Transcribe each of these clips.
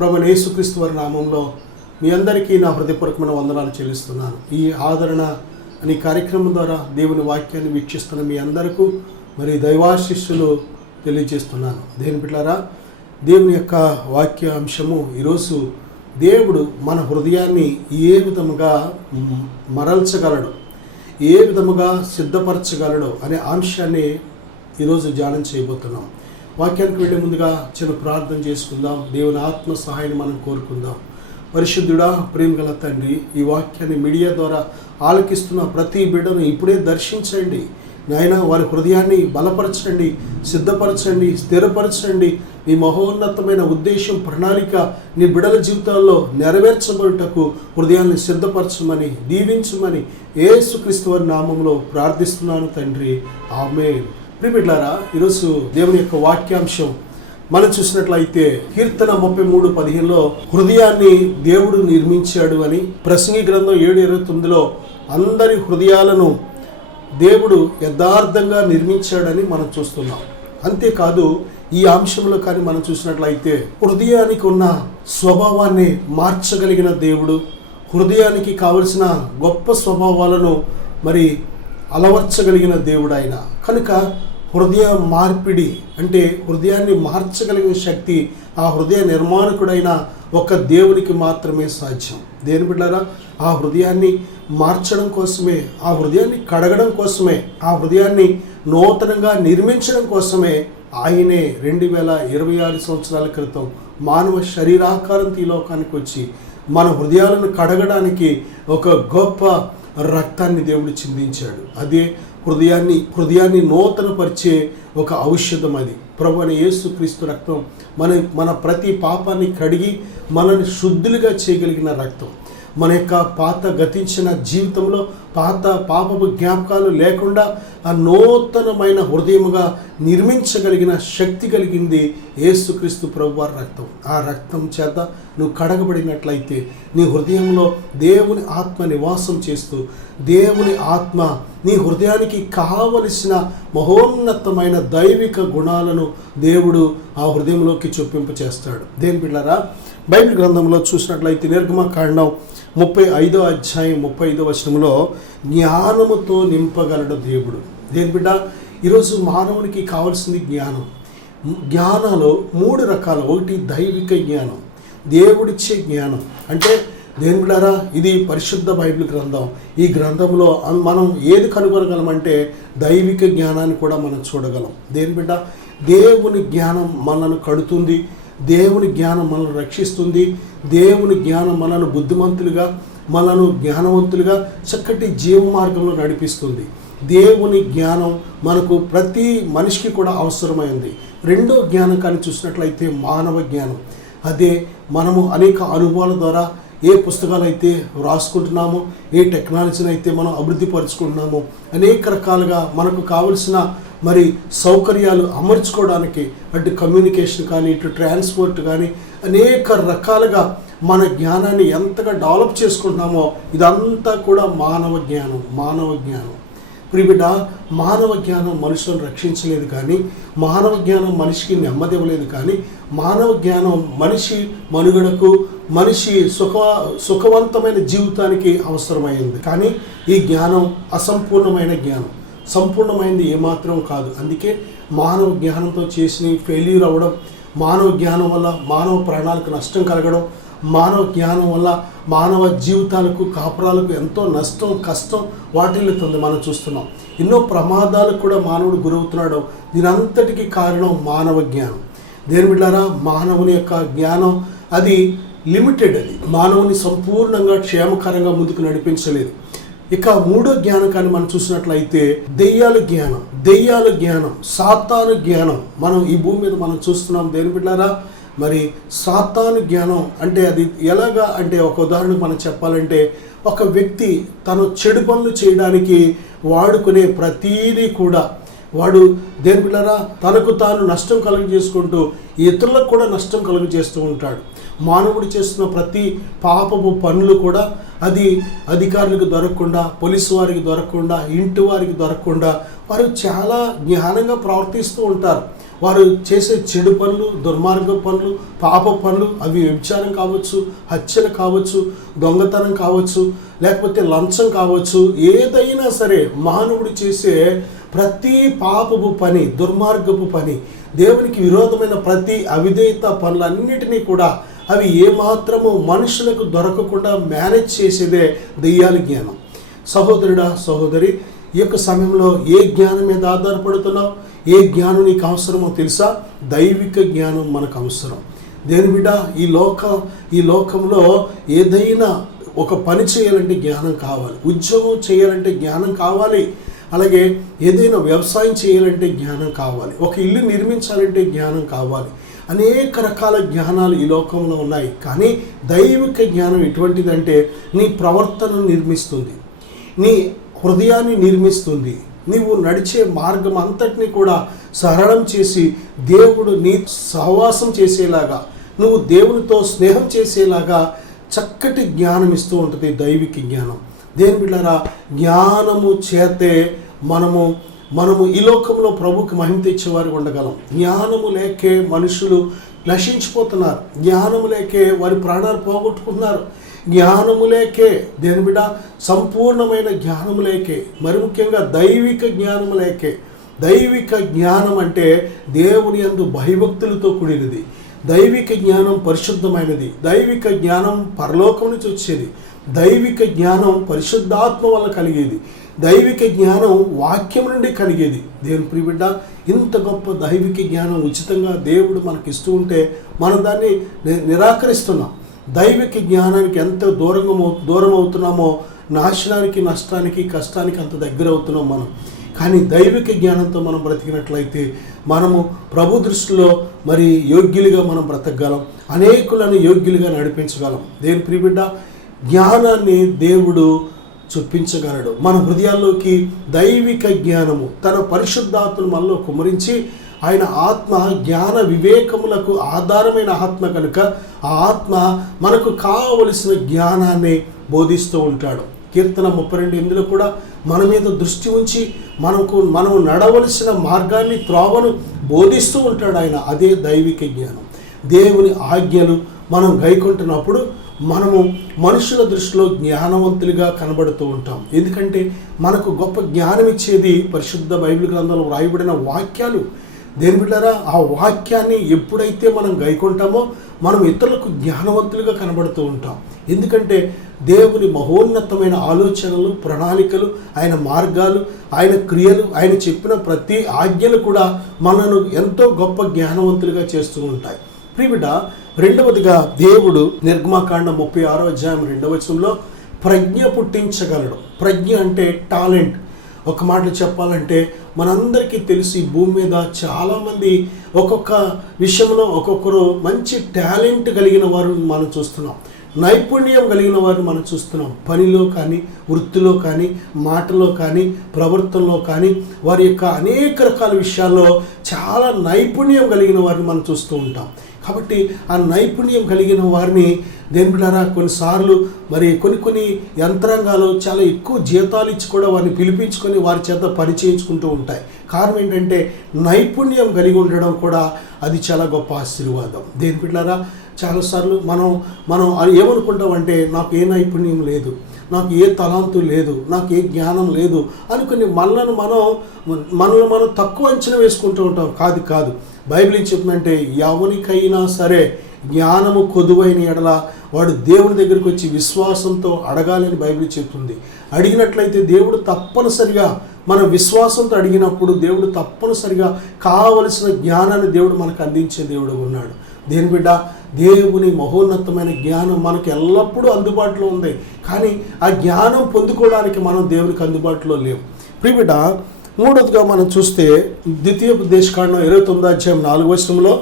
ప్రభువైన యేసుక్రీస్తు వారి నామంలో మీ అందరికీ నా హృదయపూర్వకమైన వందనాలు చెల్లిస్తున్నాను. ఈ ఆదరణ అనే కార్యక్రమం ద్వారా దేవుని వాక్యాన్ని వీక్షిస్తున్న మీ అందరికీ మరి దైవాశిష్యులు తెలియజేస్తున్నాను. దేవుని బిడ్డలారా, దేవుని యొక్క వాక్య అంశము ఈరోజు దేవుడు మన హృదయాన్ని ఏ విధముగా మరల్చగలడు, ఏ విధముగా సిద్ధపరచగలడు అనే అంశాన్ని ఈరోజు ధ్యానం చేయబోతున్నాం. వాక్యానికి వెళ్ళే ముందుగా చిన్న ప్రార్థన చేసుకుందాం. దేవుని ఆత్మ సహాయాన్ని మనం కోరుకుందాం. పరిశుద్ధుడా, ప్రేమ గల తండ్రి, ఈ వాక్యాన్ని మీడియా ద్వారా ఆలకిస్తున్న ప్రతి బిడ్డను ఇప్పుడే దర్శించండి నాయన. వారి హృదయాన్ని బలపరచండి, సిద్ధపరచండి, స్థిరపరచండి. నీ మహోన్నతమైన ఉద్దేశం, ప్రణాళిక నీ బిడ్డల జీవితాల్లో నెరవేర్చబడుటకు హృదయాన్ని సిద్ధపరచమని, దీవించమని యేసుక్రీస్తు వారి నామంలో ప్రార్థిస్తున్నాను తండ్రి, ఆమేన్. ప్రియమిట్లారా, ఈరోజు దేవుని యొక్క వాక్యాంశం మనం చూసినట్లయితే కీర్తన 33:15 హృదయాన్ని దేవుడు నిర్మించాడు అని, ప్రసంగి గ్రంథం 7:29 అందరి హృదయాలను దేవుడు యథార్థంగా నిర్మించాడని మనం చూస్తున్నాం. అంతేకాదు, ఈ అంశంలో కానీ మనం చూసినట్లయితే హృదయానికి ఉన్న స్వభావాన్ని మార్చగలిగిన దేవుడు, హృదయానికి కావలసిన గొప్ప స్వభావాలను మరి అలవర్చగలిగిన దేవుడు ఆయన. కనుక హృదయ మార్పిడి అంటే హృదయాన్ని మార్చగలిగిన శక్తి ఆ హృదయ నిర్మాణకుడైన ఒక దేవునికి మాత్రమే సాధ్యం. దేని బిడ్డారా, ఆ హృదయాన్ని మార్చడం కోసమే, ఆ హృదయాన్ని కడగడం కోసమే, ఆ హృదయాన్ని నూతనంగా నిర్మించడం కోసమే ఆయనే 2026 సంవత్సరాల క్రితం మానవ శరీరాకారంతో ఈ లోకానికి వచ్చి మన హృదయాలను కడగడానికి ఒక గొప్ప రక్తాన్ని దేవుడు చిందించాడు. అదే హృదయాన్ని నూతనపరిచే ఒక ఔషధం. అది ప్రభువైన యేసుక్రీస్తు రక్తం. మన ప్రతి పాపాన్ని కడిగి మనల్ని శుద్ధులుగా చేయగలిగిన రక్తం. మన యొక్క పాత గతించిన జీవితంలో పాపపు జ్ఞాపకాలు లేకుండా ఆ నూతనమైన హృదయముగా నిర్మించగలిగిన శక్తి కలిగింది యేసుక్రీస్తు ప్రభువారి రక్తం. ఆ రక్తం చేత నువ్వు కడగబడినట్లయితే నీ హృదయంలో దేవుని ఆత్మ నివాసం చేస్తూ, దేవుని ఆత్మ నీ హృదయానికి కావలసిన మహోన్నతమైన దైవిక గుణాలను దేవుడు ఆ హృదయంలోకి చొప్పింపు చేస్తాడు. దేని బిడ్డలారా, బైబిల్ గ్రంథంలో చూసినట్లయితే నిర్గమకాండం 35వ అధ్యాయం 35వ వచనంలో జ్ఞానముతో నింపగలడు దేవుడు. దేని బిడ్డ, ఈరోజు మానవునికి కావాల్సింది జ్ఞానం. జ్ఞానాలు 3 రకాలు. ఒకటి దైవిక జ్ఞానం, దేవుడిచ్చే జ్ఞానం. అంటే దేని బిడ్డారా, ఇది పరిశుద్ధ బైబిల్ గ్రంథం. ఈ గ్రంథంలో మనం ఏది కనుగొనగలమంటే దైవిక జ్ఞానాన్ని కూడా మనం చూడగలం. దేని బిడ్డ, దేవుని జ్ఞానం మనల్ని కడుతుంది, దేవుని జ్ఞానం మనల్ని రక్షిస్తుంది, దేవుని జ్ఞానం మనల్ని బుద్ధిమంతులుగా, మనల్ని జ్ఞానవంతులుగా చక్కటి జీవ మార్గంలో నడిపిస్తుంది. దేవుని జ్ఞానం మనకు ప్రతి మనిషికి కూడా అవసరమైంది. రెండో జ్ఞానం కానీ చూసినట్లయితే మానవ జ్ఞానం. అదే మనము అనేక అనుభవాల ద్వారా ఏ పుస్తకాలు అయితే రాసుకుంటున్నామో, ఏ టెక్నాలజీని అయితే మనం అభివృద్ధి పరుచుకుంటున్నామో, అనేక రకాలుగా మనకు కావలసిన మరి సౌకర్యాలు అమర్చుకోవడానికి, అటు కమ్యూనికేషన్ కానీ, ఇటు ట్రాన్స్పోర్ట్ కానీ, అనేక రకాలుగా మన జ్ఞానాన్ని ఎంతగా డెవలప్ చేసుకుంటున్నామో ఇదంతా కూడా మానవ జ్ఞానం. ప్రియబిడ్డ, మానవ జ్ఞానం మనుషులను రక్షించలేదు, కానీ మానవ జ్ఞానం మనిషికి నెమ్మది ఇవ్వలేదు, కానీ మానవ జ్ఞానం మనిషి మనుగడకు, మనిషి సుఖవంతమైన జీవితానికి అవసరమైంది. కానీ ఈ జ్ఞానం అసంపూర్ణమైన జ్ఞానం, సంపూర్ణమైనది ఏమాత్రం కాదు. అందుకే మానవ జ్ఞానంతో చేసిన ఫెయిల్యూర్ అవ్వడం, మానవ జ్ఞానం వల్ల మానవ ప్రాణాలకు నష్టం కలగడం, మానవ జ్ఞానం వల్ల మానవ జీవితాలకు, కాపురాలకు ఎంతో నష్టం, కష్టం వాటిల్లుతుంది. మనం చూస్తున్నాం ఎన్నో ప్రమాదాలకు కూడా మానవుడు గురవుతున్నాడు. దీనంతటికీ కారణం మానవ జ్ఞానం. దేని బిడ్డారా, మానవుని యొక్క జ్ఞానం అది లిమిటెడ్. అది మానవుని సంపూర్ణంగా క్షేమకరంగా ముందుకు నడిపించలేదు. ఇక మూడో జ్ఞానం కానీ మనం చూసినట్లయితే దెయ్యాల జ్ఞానం, సాతాను జ్ఞానం మనం ఈ భూమి మీద మనం చూస్తున్నాం. దేని బిడ్డారా, మరి సాతాను జ్ఞానం అంటే అది ఎలాగా అంటే, ఒక ఉదాహరణకు మనం చెప్పాలంటే, ఒక వ్యక్తి తను చెడు పనులు చేయడానికి వాడుకునే ప్రతీదీ కూడా వాడు దేని బిడ్డారా తనకు తాను నష్టం కలుగజేసుకుంటూ ఇతరులకు కూడా నష్టం కలుగజేస్తూ ఉంటాడు. మానవుడు చేస్తున్న ప్రతి పాపపు పనులు కూడా అది అధికారులకు దొరకకుండా, పోలీసు వారికి దొరకకుండా, ఇంటి వారికి దొరకకుండా వారు చాలా జ్ఞానంగా ప్రవర్తిస్తూ ఉంటారు. వారు చేసే చెడు పనులు, దుర్మార్గ పనులు, పాప పనులు, అవి వ్యభిచారం కావచ్చు, హత్యలు కావచ్చు, దొంగతనం కావచ్చు, లేకపోతే లంచం కావచ్చు, ఏదైనా సరే మానవుడు చేసే ప్రతి పాపపు పని, దుర్మార్గపు పని, దేవునికి విరోధమైన ప్రతి అవిధేయత పనులన్నిటినీ కూడా అవి ఏమాత్రము మనుషులకు దొరకకుండా మేనేజ్ చేసేదే దెయ్యాల జ్ఞానం. సహోదరుడా, సహోదరి, ఈ యొక్క సమయంలో ఏ జ్ఞానం మీద ఆధారపడుతున్నావు? ఏ జ్ఞానం నీకు అవసరమో తెలుసా? దైవిక జ్ఞానం మనకు అవసరం. దేని బిడ్డ, ఈ లోకంలో ఏదైనా ఒక పని చేయాలంటే జ్ఞానం కావాలి, ఉద్యోగం చేయాలంటే జ్ఞానం కావాలి, అలాగే ఏదైనా వ్యవసాయం చేయాలంటే జ్ఞానం కావాలి, ఒక ఇల్లు నిర్మించాలంటే జ్ఞానం కావాలి. అనేక రకాల జ్ఞానాలు ఈ లోకంలో ఉన్నాయి. కానీ దైవిక జ్ఞానం ఎటువంటిదంటే నీ ప్రవర్తనను నిర్మిస్తుంది, నీ హృదయాన్ని నిర్మిస్తుంది, నీవు నడిచే మార్గం అంతటిని కూడా సరళం చేసి దేవుడు నీ సహవాసం చేసేలాగా, నువ్వు దేవునితో స్నేహం చేసేలాగా చక్కటి జ్ఞానం ఇస్తూ ఉంటుంది దైవిక జ్ఞానం. దేని బిడ్డలారా, జ్ఞానము చేతే మనము ఈ లోకంలో ప్రభుకి మహిమ తెచ్చేవారు ఉండగలం. జ్ఞానము లేకే మనుషులు నశించిపోతున్నారు, జ్ఞానము లేకే వారి ప్రాణాలు పోగొట్టుకుంటున్నారు, జ్ఞానము లేకే దేని బిడ్డ సంపూర్ణమైన జ్ఞానము లేకే, మరి ముఖ్యంగా దైవిక జ్ఞానము లేకే. దైవిక జ్ఞానం అంటే దేవుని యందు భయభక్తులతో కూడినది. దైవిక జ్ఞానం పరిశుద్ధమైనది. దైవిక జ్ఞానం పరలోకం నుంచి వచ్చేది. దైవిక జ్ఞానం పరిశుద్ధాత్మ వల్ల కలిగేది. దైవిక జ్ఞానం వాక్యం నుండి కలిగేది. దేవుని ప్రియ బిడ్డ, ఇంత గొప్ప దైవిక జ్ఞానం ఉచితంగా దేవుడు మనకి ఇస్తూ ఉంటే మనం దాన్ని నిరాకరిస్తున్నాం. దైవిక జ్ఞానానికి ఎంత దూరం అవుతున్నామో నాశనానికి, నష్టానికి, కష్టానికి అంత దగ్గర అవుతున్నాం మనం. కానీ దైవిక జ్ఞానంతో మనం బ్రతికినట్లయితే మనము ప్రభు దృష్టిలో మరి యోగ్యులుగా మనం బ్రతకగలం, అనేకులను యోగ్యులుగా నడిపించగలం. దేవుని ప్రియ బిడ్డ, జ్ఞానాన్ని దేవుడు చూపించగలడు. మన హృదయాల్లోకి దైవిక జ్ఞానము తన పరిశుద్ధాత్మను మనలో కుమ్మరించి, ఆయన ఆత్మ జ్ఞాన వివేకములకు ఆధారమైన ఆత్మ కనుక ఆ ఆత్మ మనకు కావలసిన జ్ఞానాన్ని బోధిస్తూ ఉంటాడు. కీర్తన 32:8 కూడా మన మీద దృష్టి ఉంచి మనం నడవలసిన మార్గాన్ని, త్రోవను బోధిస్తూ ఉంటాడు ఆయన. అదే దైవిక జ్ఞానం. దేవుని ఆజ్ఞలు మనం గైకొంటున్నప్పుడు మనము మనుషుల దృష్టిలో జ్ఞానవంతులుగా కనబడుతూ ఉంటాం. ఎందుకంటే మనకు గొప్ప జ్ఞానం ఇచ్చేది పరిశుద్ధ బైబిల్ గ్రంథంలో వ్రాయబడిన వాక్యాలు. దేని బిడ్డారా, ఆ వాక్యాన్ని ఎప్పుడైతే మనం గైకొంటామో మనం ఇతరులకు జ్ఞానవంతులుగా కనబడుతూ ఉంటాం. ఎందుకంటే దేవుని మహోన్నతమైన ఆలోచనలు, ప్రణాళికలు, ఆయన మార్గాలు, ఆయన క్రియలు, ఆయన చెప్పిన ప్రతి ఆజ్ఞలు కూడా మనను ఎంతో గొప్ప జ్ఞానవంతులుగా చేస్తూ ఉంటాయి. ప్రియబిడ్డ, రెండవదిగా దేవుడు నిర్గమకాండం 36:2 ప్రజ్ఞ పుట్టించగలడు. ప్రజ్ఞ అంటే టాలెంట్. ఒక మాట చెప్పాలంటే మనందరికీ తెలిసి భూమి మీద చాలామంది ఒక్కొక్క విషయంలో ఒక్కొక్కరు మంచి టాలెంట్ కలిగిన వారు మనం చూస్తున్నాం, నైపుణ్యం కలిగిన వారిని మనం చూస్తున్నాం. పనిలో కానీ, వృత్తిలో కానీ, మాటలో కానీ, ప్రవర్తనలో కానీ, వారి యొక్క అనేక రకాల విషయాల్లో చాలా నైపుణ్యం కలిగిన వారిని మనం చూస్తూ ఉంటాం. కాబట్టి ఆ నైపుణ్యం కలిగిన వారిని దేని బిడ్డారా కొన్నిసార్లు మరి కొన్ని యంత్రాంగాలు చాలా ఎక్కువ జీతాలు ఇచ్చి కూడా వారిని పిలిపించుకొని వారి చేత పని చేయించుకుంటూ ఉంటాయి. కారణం ఏంటంటే నైపుణ్యం కలిగి ఉండడం కూడా అది చాలా గొప్ప ఆశీర్వాదం. దేని బిడ్డారా చాలాసార్లు మనం ఏమనుకుంటామంటే నాకు ఏ నైపుణ్యం లేదు, నాకు ఏ తలాంతు లేదు, నాకు ఏ జ్ఞానం లేదు అనుకుని మనల్ని మనం తక్కువ అంచనా వేసుకుంటూ ఉంటాం. కాదు. బైబిల్ ఏం చెప్తుందంటే ఎవరికైనా సరే జ్ఞానము కొదువైన ఎడల వాడు దేవుని దగ్గరికి వచ్చి విశ్వాసంతో అడగాలని బైబిల్ చెప్తుంది. అడిగినట్లయితే దేవుడు తప్పనిసరిగా, మన విశ్వాసంతో అడిగినప్పుడు దేవుడు తప్పనిసరిగా కావలసిన జ్ఞానాన్ని దేవుడు మనకు అందించే దేవుడు ఉన్నాడు. దేని బిడ్డ, దేవుని మహోన్నతమైన జ్ఞానం మనకు ఎల్లప్పుడూ అందుబాటులో ఉంది. కానీ ఆ జ్ఞానం పొందుకోవడానికి మనం దేవునికి అందుబాటులో లేవు. ప్రియ బిడ్డ, మూడవదిగా మనం చూస్తే ద్వితీయోపదేశకాండం 29:4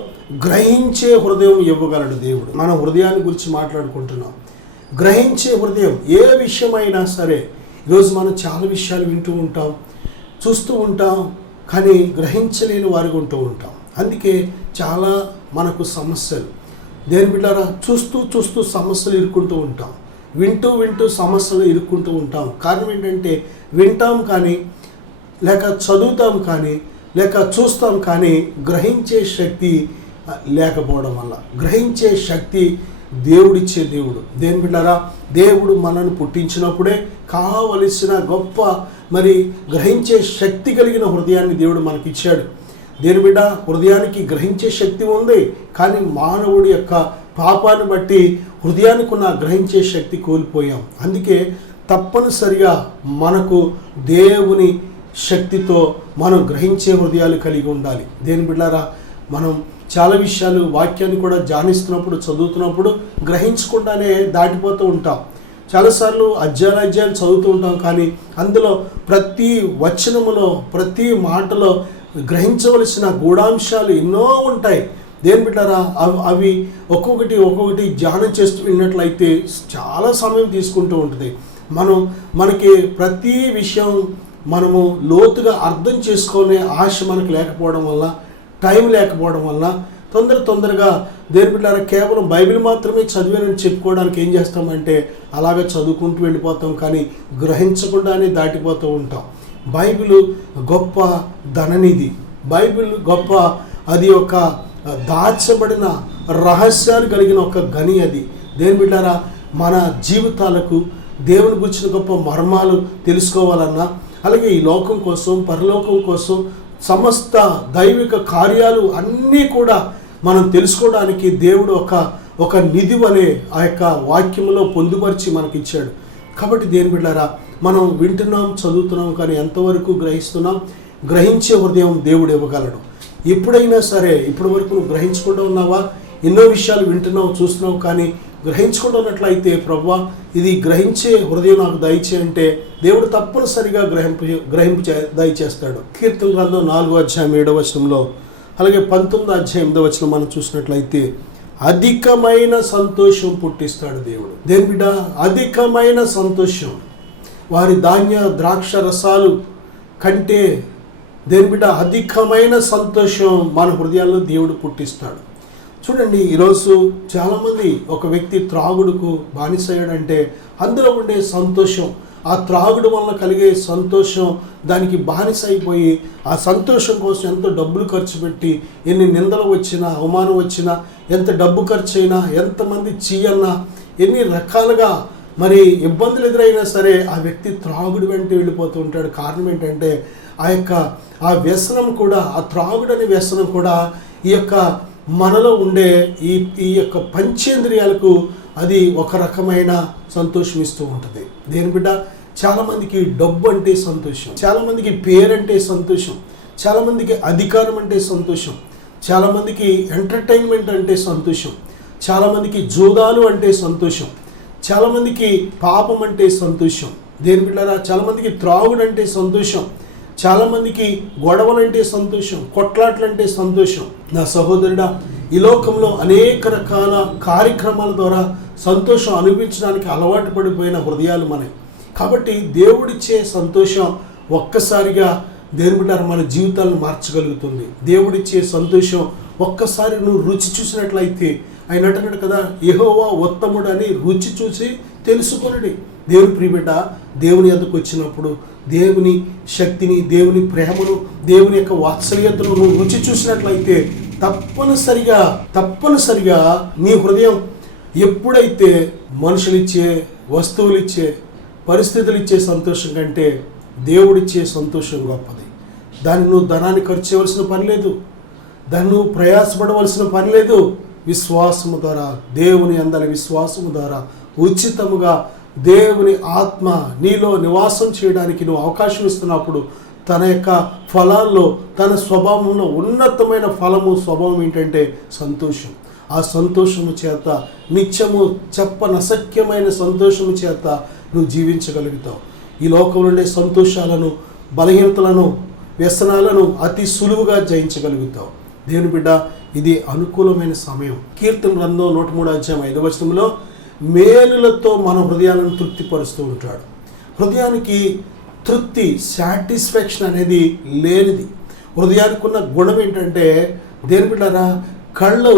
గ్రహించే హృదయం ఇవ్వగలడు దేవుడు. మన హృదయాన్ని గురించి మాట్లాడుకుంటున్నాం. గ్రహించే హృదయం, ఏ విషయమైనా సరే. ఈరోజు మనం చాలా విషయాలు వింటూ ఉంటాం, చూస్తూ ఉంటాం, కానీ గ్రహించలేని వారిగా ఉంటూ ఉంటాం. అందుకే చాలా మనకు సమస్యలు. దేని బిడ్డారా, చూస్తూ సమస్యలు ఇరుక్కుంటూ ఉంటాం, వింటూ సమస్యలు ఇరుక్కుంటూ ఉంటాం. కారణం ఏంటంటే వింటాం కానీ, లేక చదువుతాం కానీ లేక చూస్తాం కానీ గ్రహించే శక్తి లేకపోవడం వల్ల. గ్రహించే శక్తి దేవుడిచ్చే దేవుడు. దేని బిడ్డారా, దేవుడు మనల్ని పుట్టించినప్పుడే కావలసిన గొప్ప గ్రహించే శక్తి కలిగిన హృదయాన్ని దేవుడు మనకిచ్చాడు. దేని బిడ్డ, హృదయానికి గ్రహించే శక్తి ఉంది, కానీ మానవుడి యొక్క పాపాన్ని బట్టి హృదయానికి ఉన్న గ్రహించే శక్తి కోల్పోయాం. అందుకే తప్పనిసరిగా మనకు దేవుని శక్తితో మనం గ్రహించే హృదయాలు కలిగి ఉండాలి. దేని బిడ్డారా, మనం చాలా విషయాలు వాక్యాన్ని కూడా ధ్యానిస్తున్నప్పుడు చదువుతున్నప్పుడు గ్రహించకుండానే దాటిపోతూ ఉంటాం. చాలాసార్లు అధ్యాయాలు చదువుతూ ఉంటాం, కానీ అందులో ప్రతి వచనములో ప్రతి మాటలో గ్రహించవలసిన గూఢాంశాలు ఎన్నో ఉంటాయి. దేని బిడ్డారా, అవి ఒక్కొక్కటి ధ్యానం చేస్తూ విన్నట్లయితే చాలా సమయం తీసుకుంటూ ఉంటుంది. మనకి ప్రతి విషయం మనము లోతుగా అర్థం చేసుకునే ఆశ మనకు లేకపోవడం వల్ల, టైం లేకపోవడం వల్ల తొందరగా దేని బిడ్డారా కేవలం బైబిల్ మాత్రమే చదివానని చెప్పుకోవడానికి ఏం చేస్తామంటే అలాగ చదువుకుంటూ వెళ్ళిపోతాం, కానీ గ్రహించకుండానే దాటిపోతూ ఉంటాం. బైబిల్ గొప్ప ధననిధి. బైబిల్ గొప్ప, అది ఒక దాచబడిన రహస్యాలు కలిగిన ఒక గని. అది దేని బిడ్డారా, మన జీవితాలకు దేవుని గురించిన గొప్ప మర్మాలు తెలుసుకోవాలన్నా, అలాగే ఈ లోకం కోసం పరలోకం కోసం సమస్త దైవిక కార్యాలు అన్నీ కూడా మనం తెలుసుకోవడానికి దేవుడు ఒక నిధి వలె ఆ యొక్క వాక్యంలో పొందుపరిచి మనకిచ్చాడు. కాబట్టి దేని బిడ్డారా, మనం వింటున్నాం, చదువుతున్నాం, కానీ ఎంతవరకు గ్రహిస్తున్నాం? గ్రహించే హృదయం దేవుడు ఇవ్వగలడు. ఎప్పుడైనా సరే ఇప్పటి వరకు నువ్వు గ్రహించకుండా ఉన్నావా? ఎన్నో విషయాలు వింటున్నావు, చూస్తున్నావు, కానీ గ్రహించకుండా ఉన్నట్లయితే ప్రభువా ఇది గ్రహించే హృదయం నాకు దయచే అంటే దేవుడు తప్పనిసరిగా గ్రహింపు దయచేస్తాడు. కీర్తన గ్రంథం 4వ అధ్యాయం 7వ వచనంలో, అలాగే 19వ అధ్యాయం 8వ వచనం మనం చూసినట్లయితే అధికమైన సంతోషం పుట్టిస్తాడు దేవుడు. దేని బిడ్డ, అధికమైన సంతోషం. వారి ధాన్య ద్రాక్ష రసాలు కంటే దేని బిడ్డ అధికమైన సంతోషం మన హృదయాల్లో దేవుడు పుట్టిస్తాడు. చూడండి, ఈరోజు చాలామంది ఒక వ్యక్తి త్రాగుడుకు బానిసయ్యాడంటే అందులో ఉండే సంతోషం, ఆ త్రాగుడు వల్ల కలిగే సంతోషం, దానికి బానిస అయిపోయి ఆ సంతోషం కోసం ఎంతో డబ్బులు ఖర్చు పెట్టి, ఎన్ని నిందలు వచ్చినా అవమానం వచ్చినా, ఎంత డబ్బు ఖర్చు అయినా, ఎంతమంది చీయన్నా, ఎన్ని రకాలుగా ఇబ్బందులు ఎదురైనా సరే ఆ వ్యక్తి త్రాగుడు వెంట వెళ్ళిపోతూ ఉంటాడు. కారణం ఏంటంటే ఆ వ్యసనం కూడా, ఆ త్రాగుడు అనే వ్యసనం కూడా ఈ యొక్క మనలో ఉండే ఈ యొక్క పంచేంద్రియాలకు అది ఒక రకమైన సంతోషం ఇస్తూ ఉంటుంది. దేని బిడ్డ, చాలామందికి డబ్బు అంటే సంతోషం, చాలామందికి పేరంటే సంతోషం, చాలామందికి అధికారం అంటే సంతోషం, చాలామందికి ఎంటర్టైన్మెంట్ అంటే సంతోషం, చాలామందికి జూదాలు అంటే సంతోషం, చాలామందికి పాపం అంటే సంతోషం. దేని బిడ్డరా, చాలామందికి త్రాగుడు అంటే సంతోషం, చాలామందికి గొడవలంటే సంతోషం, కొట్లాట్లంటే సంతోషం. నా సహోదరుడా, ఈ లోకంలో అనేక రకాల కార్యక్రమాల ద్వారా సంతోషం అనిపించడానికి అలవాటు పడిపోయిన హృదయాలు మనవి. కాబట్టి దేవుడిచ్చే సంతోషం ఒక్కసారిగా దేని బిడ్డ మన జీవితాలను మార్చగలుగుతుంది. దేవుడిచ్చే సంతోషం ఒక్కసారి నువ్వు రుచి చూసినట్లయితే, ఆయన అంటున్నాడు కదా, యెహోవా ఉత్తముడు అని రుచి చూసి తెలుసుకొనుడి. దేవుని ప్రియబిడ్డ, దేవుని యొద్దకు వచ్చినప్పుడు దేవుని శక్తిని, దేవుని ప్రేమను, దేవుని యొక్క వాత్సల్యతను నువ్వు రుచి చూసినట్లయితే తప్పనిసరిగా నీ హృదయం ఎప్పుడైతే మనుషులిచ్చే, వస్తువులిచ్చే, పరిస్థితులు ఇచ్చే సంతోషం కంటే దేవుడిచ్చే సంతోషం గొప్పది. దాన్ని నువ్వు ధనాన్ని ఖర్చు చేయవలసిన పని లేదు, దాన్ని నువ్వు ప్రయాసపడవలసిన పని లేదు. విశ్వాసము ద్వారా, దేవుని అందరి విశ్వాసము ద్వారా ఉచితముగా దేవుని ఆత్మ నీలో నివాసం చేయడానికి నువ్వు అవకాశం ఇస్తున్నప్పుడు తన యొక్క ఫలాల్లో, తన స్వభావంలో ఉన్నతమైన స్వభావం ఏంటంటే సంతోషం. ఆ సంతోషము చేత, నిత్యము చెప్పనసఖ్యమైన సంతోషము చేత నువ్వు జీవించగలుగుతావు. ఈ లోకంలో ఉండే సంతోషాలను, బలహీనతలను, వ్యసనాలను అతి సులువుగా జయించగలుగుతావు. దేవుని బిడ్డ, ఇది అనుకూలమైన సమయం. కీర్తన గ్రంథం 103వ అధ్యాయం 5వ వచనంలో మేలులతో మన హృదయాలను తృప్తిపరుస్తూ ఉంటాడు. హృదయానికి తృప్తి, సాటిస్ఫాక్షన్ అనేది లేనిది. హృదయానికి ఉన్న గుణం ఏంటంటే, దేని బిడ్డారా, కళ్ళు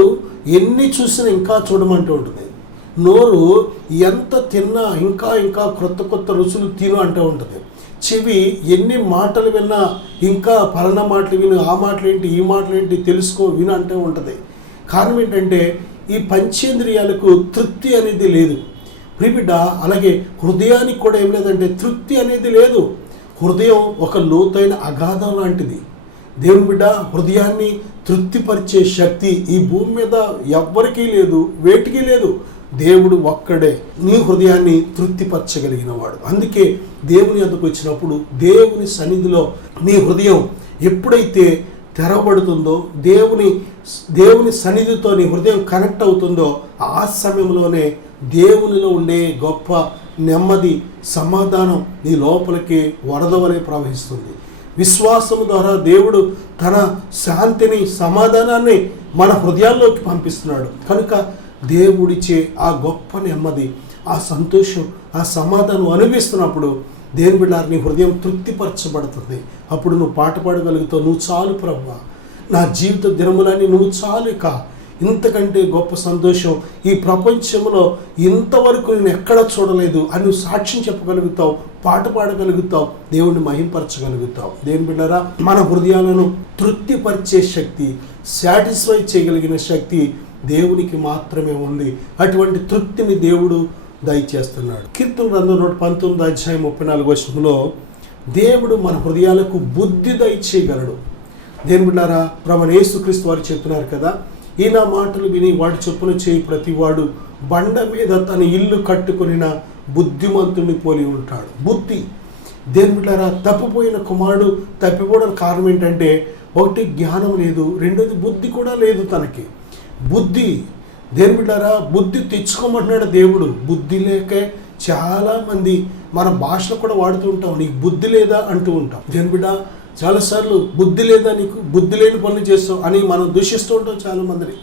ఎన్ని చూసినా ఇంకా చూడమంటూ ఉంటుంది, నోరు ఎంత తిన్నా ఇంకా కొత్త రుచులు తిను అంటూ ఉంటుంది. చెవి ఎన్ని మాటలు విన్నా ఇంకా పలానా మాటలు విను, ఆ మాటలేంటి ఈ మాటలేంటి తెలుసుకో విను అంటే ఉంటుంది. కారణం ఏంటంటే ఈ పంచేంద్రియాలకు తృప్తి అనేది లేదు ప్రియబిడ్డ. అలాగే హృదయానికి కూడా ఏం లేదంటే తృప్తి అనేది లేదు. హృదయం ఒక లోతైన అగాధం లాంటిది. దేవుని బిడ్డ, హృదయాన్ని తృప్తిపరిచే శక్తి ఈ భూమి మీద ఎవ్వరికీ లేదు, వేటికి లేదు. దేవుడు ఒక్కడే నీ హృదయాన్ని తృప్తిపరచగలిగిన వాడు. అందుకే దేవుని యొద్దకు వచ్చినప్పుడు దేవుని సన్నిధిలో నీ హృదయం ఎప్పుడైతే తెరవబడుతుందో, దేవుని సన్నిధితో నీ హృదయం కనెక్ట్ అవుతుందో, ఆ సమయంలోనే దేవునిలో ఉండే గొప్ప నెమ్మది, సమాధానం నీ లోపలికి వరద వలె ప్రవహిస్తుంది. విశ్వాసము ద్వారా దేవుడు తన శాంతిని, సమాధానాన్ని మన హృదయాల్లోకి పంపిస్తున్నాడు. కనుక దేవుడిచ్చే ఆ గొప్ప నెమ్మది, ఆ సంతోషం, ఆ సమాధానం అనుభవిస్తున్నప్పుడు దేవుని బిడ్డ నీ హృదయం తృప్తిపరచబడుతుంది. అప్పుడు నువ్వు పాట పాడగలుగుతావు, నువ్వు చాలు ప్రభువా, నా జీవిత దినములని నువ్వు చాలు, ఇక ఇంతకంటే గొప్ప సంతోషం ఈ ప్రపంచంలో ఇంతవరకు నేను ఎక్కడ చూడలేదు అని నువ్వు సాక్ష్యం చెప్పగలుగుతావు, పాట పాడగలుగుతావు, దేవుణ్ణి మహింపరచగలుగుతావు. దేవుని బిడ్డరా, మన హృదయాలను తృప్తిపరిచే శక్తి, సాటిస్ఫై చేయగలిగిన శక్తి దేవునికి మాత్రమే ఉంది. అటువంటి తృప్తిని దేవుడు దయచేస్తున్నాడు. కీర్తన గ్రంథం 119 అధ్యాయం 34 వచనంలో దేవుడు మన హృదయాలకు బుద్ధి దయచేయగలడు. దేవుని బిడ్డరా, ప్రభువైన యేసుక్రీస్తు వారు చెప్తున్నారు కదా, ఈ నా మాటలు విని వాటి చొప్పున చేయి ప్రతివాడు బండ మీద తన ఇల్లు కట్టుకొనిన బుద్ధిమంతుని పోలి ఉంటాడు. బుద్ధి. దేవుని బిడ్డరా, తప్పిపోయిన కుమారుడు తప్పిపోవడం కారణం ఏంటంటే, ఒకటి జ్ఞానం లేదు, రెండోది బుద్ధి కూడా లేదు తనకి. బుద్ధి. దేవుని బిడ్డరా, బుద్ధి తెచ్చుకోమంటున్నాడు దేవుడు. బుద్ధి లేకే చాలామంది మన భాషలో కూడా వాడుతూ ఉంటాం, నీకు బుద్ధి లేదా అంటూ ఉంటాం. దేవుని బిడ్డ, చాలాసార్లు బుద్ధి లేదా, నీకు బుద్ధి లేని పనులు చేస్తావు అని మనం దూషిస్తూ ఉంటాం చాలామందిని.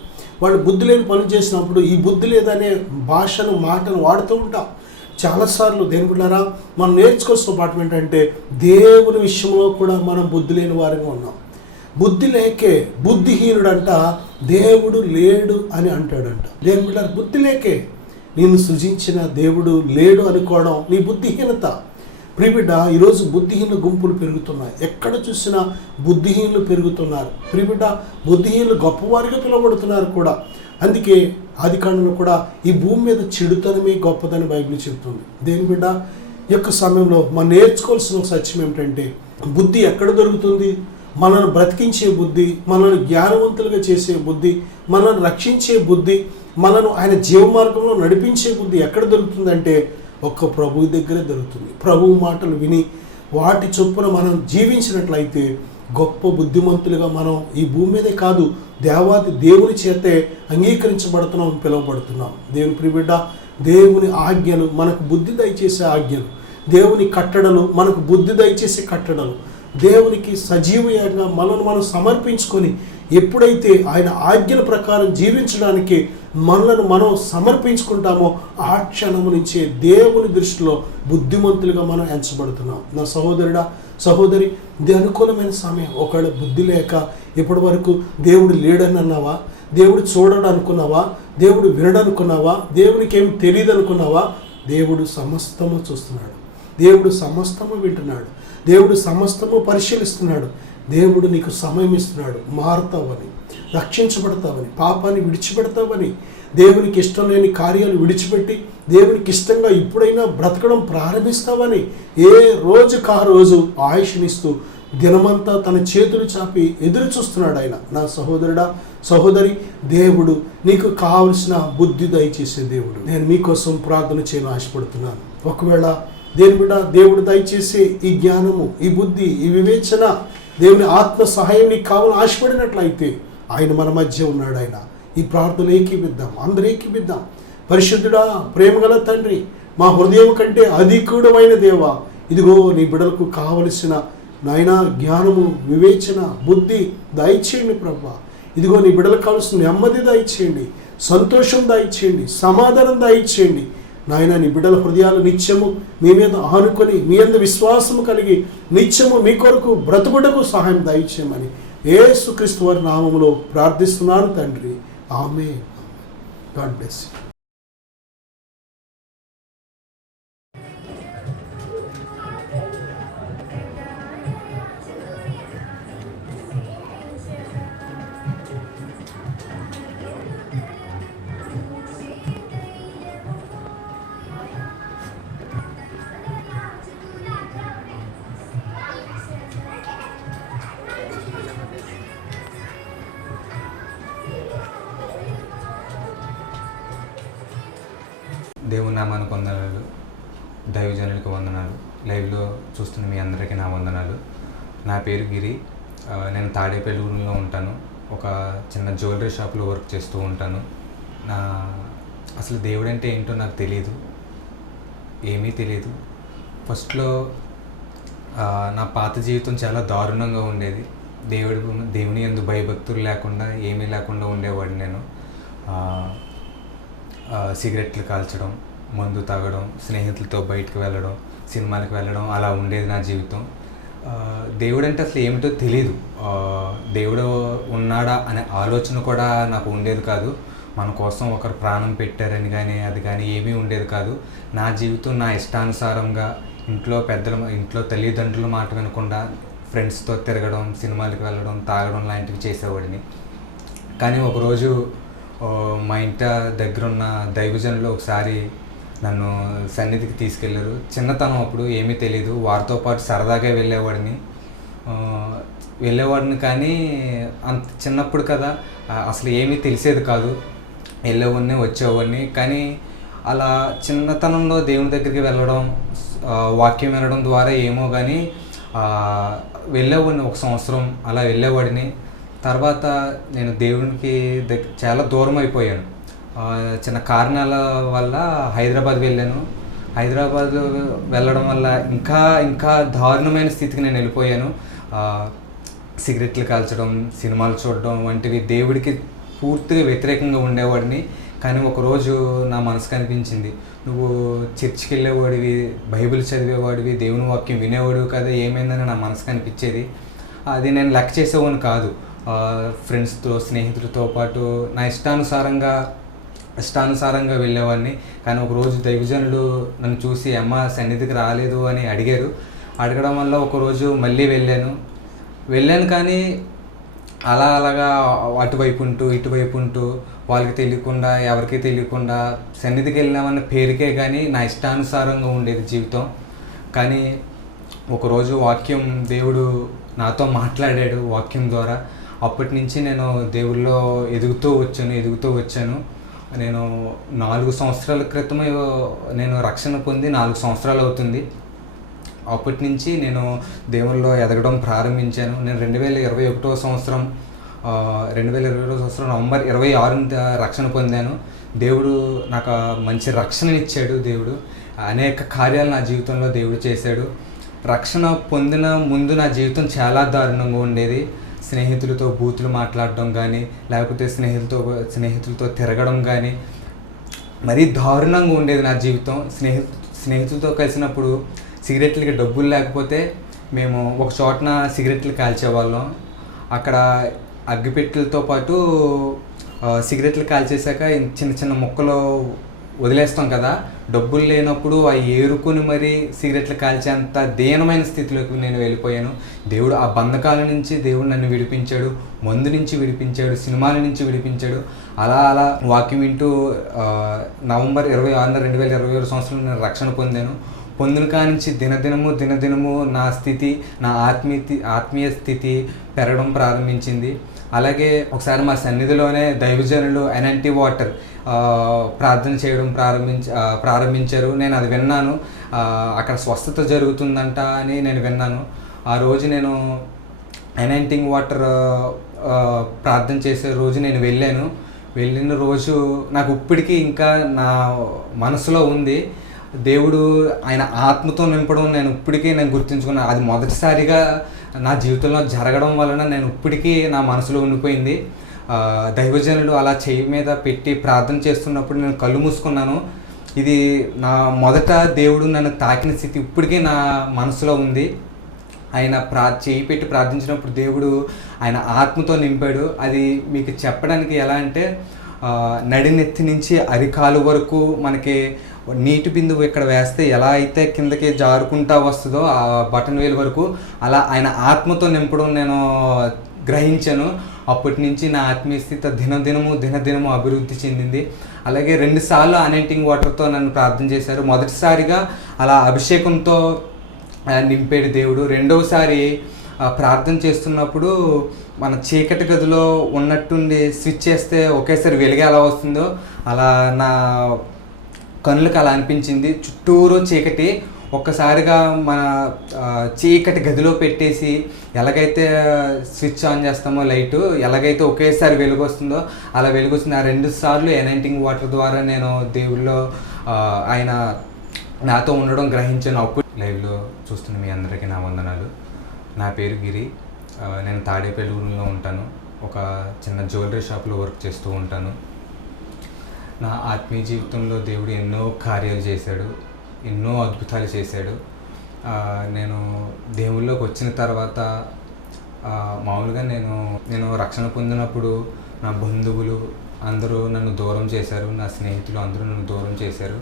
వాళ్ళు బుద్ధి లేని పనులు చేసినప్పుడు ఈ బుద్ధి లేదనే భాషను, మాటను వాడుతూ ఉంటాం చాలాసార్లు. దేవుని బిడ్డలారా, మనం నేర్చుకోవాల్సిన పాఠం ఏంటంటే, దేవుని విషయంలో కూడా మనం బుద్ధి లేని వారిగా ఉన్నాం. బుద్ధి లేకే బుద్ధిహీనుడంట దేవుడు లేడు అని అంటాడంట. దేవుని బిడ్డలారా, బుద్ధి లేకే నిన్ను సృజించిన దేవుడు లేడు అనుకోవడం నీ బుద్ధిహీనత. ప్రియబిడ్డ, ఈరోజు బుద్ధిహీన గుంపులు పెరుగుతున్నాయి. ఎక్కడ చూసినా బుద్ధిహీనులు పెరుగుతున్నారు. ప్రియబిడ్డ, బుద్ధిహీనులు గొప్పవారిగా పిలువబడుతున్నారు కూడా. అందుకే ఆదికాండంలో కూడా ఈ భూమి మీద చెడుతనమే గొప్పదని బైబిల్ చెబుతుంది. దేవుని బిడ్డ, ఈ యొక్క సమయంలో మనం నేర్చుకోవాల్సిన సత్యం ఏమిటంటే, బుద్ధి ఎక్కడ దొరుకుతుంది? మనల్ని బ్రతికించే బుద్ధి, మనల్ని జ్ఞానవంతులుగా చేసే బుద్ధి, మనల్ని రక్షించే బుద్ధి, మనను ఆయన జీవ మార్గంలో నడిపించే బుద్ధి ఎక్కడ దొరుకుతుందంటే ఒక్క ప్రభువు దగ్గరే దొరుకుతుంది. ప్రభువు మాటలు విని వాటి చొప్పున మనం జీవించినట్లయితే గొప్ప బుద్ధిమంతులుగా మనం ఈ భూమి మీదే కాదు, దేవుని చేతే అంగీకరించబడుతున్నాం, పిలువబడుతున్నాం. దేవుని ప్రియబిడ్డ, దేవుని ఆజ్ఞలు మనకు బుద్ధి దయచేసే ఆజ్ఞలు, దేవుని కట్టడలు మనకు బుద్ధి దయచేసే కట్టడలు, దేవునికి సజీవంగా మనల్ని మనం సమర్పించుకొని ఎప్పుడైతే ఆయన ఆజ్ఞల ప్రకారం జీవించడానికి మనలను మనం సమర్పించుకుంటామో ఆ క్షణము నుంచే దేవుని దృష్టిలో బుద్ధిమంతులుగా మనం ఎంచబడుతున్నాం. నా సహోదరుడా, సహోదరి, ఇది అనుకూలమైన సమయం. ఒకవేళ బుద్ధి లేక ఇప్పటి వరకు దేవుడు లేడని అన్నావా, దేవుడు చూడడు అనుకున్నావా, దేవుడు వినడు అనుకున్నావా, దేవునికి ఏమి తెలియదు అనుకున్నావా? దేవుడు సమస్తము చూస్తున్నాడు, దేవుడు సమస్తము వింటున్నాడు, దేవుడు సమస్తము పరిశీలిస్తున్నాడు. దేవుడు నీకు సమయం ఇస్తున్నాడు, మారుతావని, రక్షించబడతావని, పాపాన్ని విడిచిపెడతావని, దేవునికి ఇష్టం లేని కార్యాలు విడిచిపెట్టి దేవునికి ఇష్టంగా ఇప్పుడైనా బ్రతకడం ప్రారంభిస్తావని, ఏ రోజుకు ఆ రోజు ఆయుష్నిస్తూ దినమంతా తన చేతులు చాపి ఎదురు చూస్తున్నాడు ఆయన. నా సహోదరుడా, సహోదరి, దేవుడు నీకు కావలసిన బుద్ధి దయచేసే దేవుడు. నేను మీకోసం ప్రార్థన చేయని ఆశపడుతున్నాను. ఒకవేళ దేవుడు దయచేసే ఈ జ్ఞానము, ఈ బుద్ధి, ఈ వివేచన, దేవుని ఆత్మ సహాయం నీకు కావాలని ఆశపడినట్లయితే ఆయన మన మధ్య ఉన్నాడు. ఆయన ఈ ప్రార్థనలు ఏకీపిద్దాం, అందరూ ఏకీపిద్దాం. పరిశుద్ధుడా, ప్రేమగల తండ్రి, మా హృదయం కంటే అధికుడమైన దేవా, ఇదిగో నీ బిడ్డలకు కావలసిన నాయన జ్ఞానము, వివేచన, బుద్ధి దయచేయండి ప్రభువా. ఇదిగో నీ బిడ్డలకు కావలసిన నెమ్మది దయచేయండి, సంతోషం దయచేయండి, సమాధానం దయచేయండి. నాయన, నీ బిడ్డల హృదయాలు నిత్యము మీ మీద ఆనుకొని మీ యందు విశ్వాసము కలిగి నిత్యము మీ కొరకు బ్రతుకుటకు సహాయం దయచేయమని యేసుక్రీస్తు వారి నామములో ప్రార్థిస్తున్నాను తండ్రి. ఆమేన్. God bless you. దేవుని నామానికి వందనాలు, దైవజనులకు వందనాలు, లైవ్లో చూస్తున్న మీ అందరికీ నా వందనాలు. నా పేరు గిరి. నేను తాడేపల్లిలో ఉంటాను. ఒక చిన్న జ్యువెలరీ షాప్లో వర్క్ చేస్తూ ఉంటాను. అసలు దేవుడు అంటే ఏంటో నాకు తెలియదు, ఏమీ తెలియదు. ఫస్ట్లో నా పాత జీవితం చాలా దారుణంగా ఉండేది. దేవుని యందు భయభక్తులు లేకుండా ఏమీ లేకుండా ఉండేవాడిని నేను. సిగరెట్లు కాల్చడం, మందు తాగడం, స్నేహితులతో బయటకు వెళ్ళడం, సినిమాలకు వెళ్ళడం, అలా ఉండేది నా జీవితం. దేవుడు అంటే అసలు ఏమిటో తెలియదు. దేవుడు ఉన్నాడా అనే ఆలోచన కూడా నాకు ఉండేది కాదు. మన కోసం ఒకరు ప్రాణం పెట్టారని కానీ అది కానీ ఏమీ ఉండేది కాదు. నా జీవితం నా ఇష్టానుసారంగా ఇంట్లో తల్లిదండ్రుల మాట వినకుండా ఫ్రెండ్స్తో తిరగడం, సినిమాలకు వెళ్ళడం, తాగడం లాంటివి చేసేవాడిని. కానీ ఒకరోజు మా ఇంటి దగ్గరున్న దైవజనులు ఒకసారి నన్ను సన్నిధికి తీసుకెళ్ళారు. చిన్నతనం అప్పుడు ఏమీ తెలీదు. వారితో పాటు సరదాగా వెళ్ళేవాడిని కానీ అంత చిన్నప్పుడు కదా, అసలు ఏమీ తెలిసేది కాదు. వెళ్ళేవాడిని, వచ్చేవాడిని. కానీ అలా చిన్నతనంలో దేవుని దగ్గరికి వెళ్ళడం, వాక్యం వినడం ద్వారా ఏమో కానీ వెళ్ళేవాడిని. 1 సంవత్సరం అలా వెళ్ళేవాడిని. తర్వాత నేను దేవునికి చాలా దూరం అయిపోయాను. చిన్న కారణాల వల్ల హైదరాబాద్ వెళ్ళాను. హైదరాబాద్ వెళ్ళడం వల్ల ఇంకా దారుణమైన స్థితికి నేను వెళ్ళిపోయాను. సిగరెట్లు కాల్చడం, సినిమాలు చూడడం వంటివి దేవుడికి పూర్తిగా వ్యతిరేకంగా ఉండేవాడిని. కానీ ఒకరోజు నా మనసుకు అనిపించింది, నువ్వు చర్చికి వెళ్ళేవాడివి, బైబిల్ చదివేవాడివి, దేవుని వాక్యం వినేవాడివి కదా, ఏమైందని నా మనసుకు అనిపించేది. అది నేను లెక్క చేసేవాడిని కాదు. ఫ్రెండ్స్తో, స్నేహితులతో పాటు నా ఇష్టానుసారంగా వెళ్ళేవాడిని. కానీ ఒకరోజు దైవజనులు నన్ను చూసి, అమ్మ సన్నిధికి రాలేదు అని అడగడం వల్ల ఒకరోజు మళ్ళీ వెళ్ళాను. కానీ అలాగా అటువైపు ఉంటూ వాళ్ళకి తెలియకుండా, ఎవరికి తెలియకుండా సన్నిధికి వెళ్ళామన్న పేరుకే కానీ నా ఇష్టానుసారంగా ఉండేది జీవితం. కానీ ఒకరోజు దేవుడు నాతో మాట్లాడాడు వాక్యం ద్వారా. అప్పటి నుంచి నేను దేవుళ్ళో ఎదుగుతూ వచ్చాను. నేను 4 సంవత్సరాల క్రితం నేను రక్షణ పొంది 4 సంవత్సరాలు అవుతుంది. అప్పటి నుంచి నేను దేవుళ్ళో ఎదగడం ప్రారంభించాను. నేను 2021 సంవత్సరం నవంబర్ 26 రక్షణ పొందాను. దేవుడు నాకు మంచి రక్షణనిచ్చాడు. దేవుడు అనేక కార్యాలు నా జీవితంలో దేవుడు చేశాడు. రక్షణ పొందిన ముందు నా జీవితం చాలా దారుణంగా ఉండేది. స్నేహితులతో బూతులు మాట్లాడడం కానీ, లేకపోతే స్నేహితులతో తిరగడం కానీ మరీ దారుణంగా ఉండేది నా జీవితం. స్నేహితులతో కలిసినప్పుడు సిగరెట్లకి డబ్బులు లేకపోతే మేము ఒక చోటన సిగరెట్లు కాల్చేవాళ్ళం. అక్కడ అగ్గిపెట్టెలతో పాటు సిగరెట్లు కాల్చేసాక చిన్న ముక్కలు వదిలేస్తాం కదా, డబ్బులు లేనప్పుడు అవి ఏరుకొని మరీ సిగరెట్లు కాల్చేంత దీనమైన స్థితిలోకి నేను వెళ్ళిపోయాను. దేవుడు ఆ బంధకాల నుంచి దేవుడు నన్ను విడిపించాడు, మందు నుంచి విడిపించాడు, సినిమాల నుంచి విడిపించాడు. అలా వాక్యం వింటూ నవంబర్ 26, 2021 సంవత్సరంలో నేను రక్షణ పొందిన కానించి దినదినము నా స్థితి, నా ఆత్మీయ స్థితి పెరగడం ప్రారంభించింది. అలాగే ఒకసారి మా సన్నిధిలోనే దైవజనులు ఎన్ఎన్టీ వాటర్ ప్రార్థన చేయడం ప్రారంభించారు. నేను అది విన్నాను. అక్కడ స్వస్థత జరుగుతుందంట అని నేను విన్నాను. ఆ రోజు నేను ఎన్ఎన్టీ వాటర్ ప్రార్థన చేసే రోజు నేను వెళ్ళిన రోజు నాకు ఇప్పటికీ ఇంకా నా మనసులో ఉంది. దేవుడు ఆయన ఆత్మతో నింపడం నేను గుర్తుంచుకున్నాను. అది మొదటిసారిగా నా జీవితంలో జరగడం వలన నేను ఇప్పటికీ నా మనసులో ఉండిపోయింది. దైవజనులు అలా చేయి మీద పెట్టి ప్రార్థన చేస్తున్నప్పుడు నేను కళ్ళు మూసుకున్నాను. ఇది నా మొదట దేవుడు నన్ను తాకిన స్థితి ఇప్పటికీ నా మనసులో ఉంది. ఆయన చేయి పెట్టి ప్రార్థించినప్పుడు దేవుడు ఆయన ఆత్మతో నింపాడు. అది మీకు చెప్పడానికి ఎలా అంటే, నడినెత్తి నుంచి అరికాలు వరకు మనకి నీటి బిందువు ఇక్కడ వేస్తే ఎలా అయితే కిందకి జారుకుంటా వస్తుందో ఆ బటన్ వేలు వరకు, అలా ఆయన ఆత్మతో నింపడం నేను గ్రహించాను. అప్పటి నుంచి నా ఆత్మీయ స్థితి దినదినము అభివృద్ధి చెందింది. అలాగే 2 సార్లు అనెంటింగ్ వాటర్తో నన్ను ప్రార్థన చేశారు. మొదటిసారిగా అలా అభిషేకంతో నింపాడు దేవుడు. రెండవసారి ప్రార్థన చేస్తున్నప్పుడు మన చీకటి గదిలో ఉన్నట్టుండి స్విచ్ చేస్తే ఒకేసారి వెలుగు ఎలా వస్తుందో అలా నా కన్నులకు అలా అనిపించింది. చుట్టూరు చీకటి, ఒక్కసారిగా మన చీకటి గదిలో పెట్టేసి ఎలాగైతే స్విచ్ ఆన్ చేస్తామో లైటు, ఎలాగైతే ఒకేసారి వెలుగు వస్తుందో అలా వెలుగు వస్తుంది. ఆ 2 సార్లు ఎనైటింగ్ వాటర్ ద్వారా నేను దేవుళ్ళో ఆయన నాతో ఉండడం గ్రహించాను. అప్పుడు లైవ్లో చూస్తున్న మీ అందరికీ నా వందనాలు. నా పేరు గిరి. నేను తాడేపల్లిగూడెంలో ఉంటాను. ఒక చిన్న జ్యువెలరీ షాప్లో వర్క్ చేస్తూ ఉంటాను. నా ఆత్మీయ జీవితంలో దేవుడు ఎన్నో కార్యాలు చేశాడు, ఎన్నో అద్భుతాలు చేశాడు. నేను దేవుళ్ళలోకి వచ్చిన తర్వాత మామూలుగా నేను రక్షణ పొందినప్పుడు నా బంధువులు అందరూ నన్ను దూరం చేశారు, నా స్నేహితులు అందరూ నన్ను దూరం చేశారు.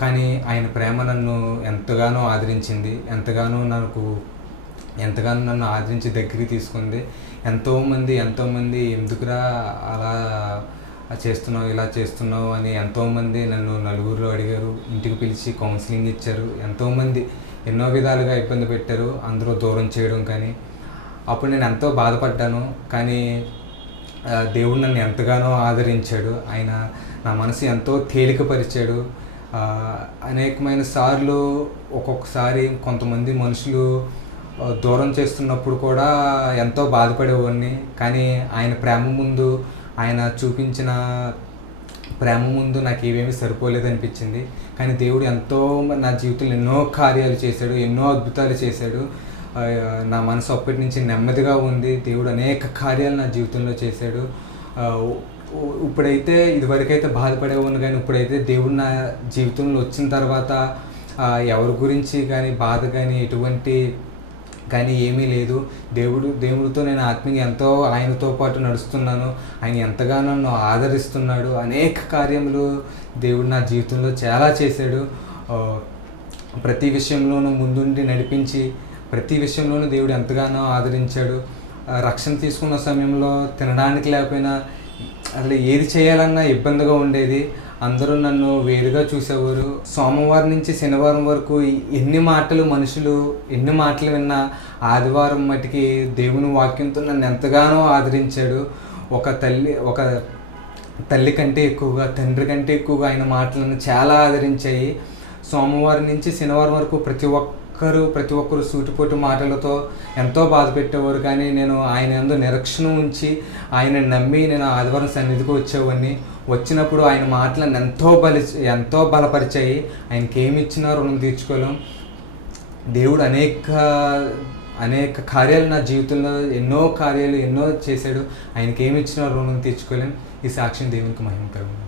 కానీ ఆయన ప్రేమ నన్ను ఎంతగానో ఆదరించింది, ఎంతగానో నన్ను ఆదరించి దగ్గరికి తీసుకుంది. ఎంతోమంది ఎందుకురా అలా చేస్తున్నావు, ఇలా చేస్తున్నావు అని ఎంతోమంది నన్ను నలుగురిలో అడిగారు, ఇంటికి పిలిచి కౌన్సిలింగ్ ఇచ్చారు. ఎంతోమంది ఎన్నో విధాలుగా ఇబ్బంది పెట్టారు, అందరూ దూరం చేయడం. కానీ అప్పుడు నేను ఎంతో బాధపడ్డాను. కానీ దేవుడు నన్ను ఎంతగానో ఆదరించాడు. ఆయన నా మనసు ఎంతో తేలికపరిచాడు. అనేకమైన సార్లు ఒక్కొక్కసారి కొంతమంది మనుషులు దూరం చేస్తున్నప్పుడు కూడా ఎంతో బాధపడేవాడిని. కానీ ఆయన ప్రేమ ముందు, ఆయన చూపించిన ప్రేమ ముందు నాకు ఏమేమి సరిపోలేదనిపించింది. కానీ దేవుడు ఎంతో నా జీవితంలో ఎన్నో కార్యాలు చేశాడు, ఎన్నో అద్భుతాలు చేశాడు. నా మనసు అప్పటి నుంచి నెమ్మదిగా ఉంది. దేవుడు అనేక కార్యాలు నా జీవితంలో చేశాడు. ఇప్పుడైతే ఇదివరకైతే బాధపడేవాడిని, కానీ ఇప్పుడైతే దేవుడు నా జీవితంలో వచ్చిన తర్వాత ఎవరి గురించి కానీ బాధ కానీ ఎటువంటి కానీ ఏమీ లేదు. దేవుడితో నేను ఆత్మీయంగా ఎంతో ఆయనతో పాటు నడుస్తున్నాను. ఆయన ఎంతగానో నన్ను ఆదరిస్తున్నాడు. అనేక కార్యములు దేవుడు నా జీవితంలో చాలా చేశాడు. ప్రతి విషయంలోనూ ముందుండి నడిపించి, ప్రతి విషయంలోనూ దేవుడు ఎంతగానో ఆదరించాడు. రక్షణ తీసుకున్న సమయంలో తినడానికి లేకపోయినా అసలు ఏది చేయాలన్నా ఇబ్బందిగా ఉండేది. అందరూ నన్ను వేరుగా చూసేవారు. సోమవారం నుంచి శనివారం వరకు ఎన్ని మాటలు విన్నా ఆదివారం మటుకి దేవుని వాక్యంతో నన్ను ఎంతగానో ఆదరించాడు. ఒక తల్లి కంటే ఎక్కువగా, తండ్రి కంటే ఎక్కువగా ఆయన మాటలను చాలా ఆదరించాయి. సోమవారం నుంచి శనివారం వరకు ప్రతి ఒక్కరు సూటిపోటు మాటలతో ఎంతో బాధ పెట్టేవారు. కానీ నేను ఆయన యందు నిరీక్షణ ఉంచి ఆయన నమ్మి నేను ఆదివారం సన్నిధికి వచ్చేవాడిని. వచ్చినప్పుడు ఆయన మాటలను ఎంతో బలపరిచాయి. ఆయనకి ఏమి ఇచ్చినా రుణం తీర్చుకోలేం. దేవుడు అనేక కార్యాలు నా జీవితంలో ఎన్నో చేశాడు. ఆయనకి ఏమి ఇచ్చినా రుణం తీర్చుకోలేం. ఈ సాక్ష్యం దేవునికి మహిమ కలుగును.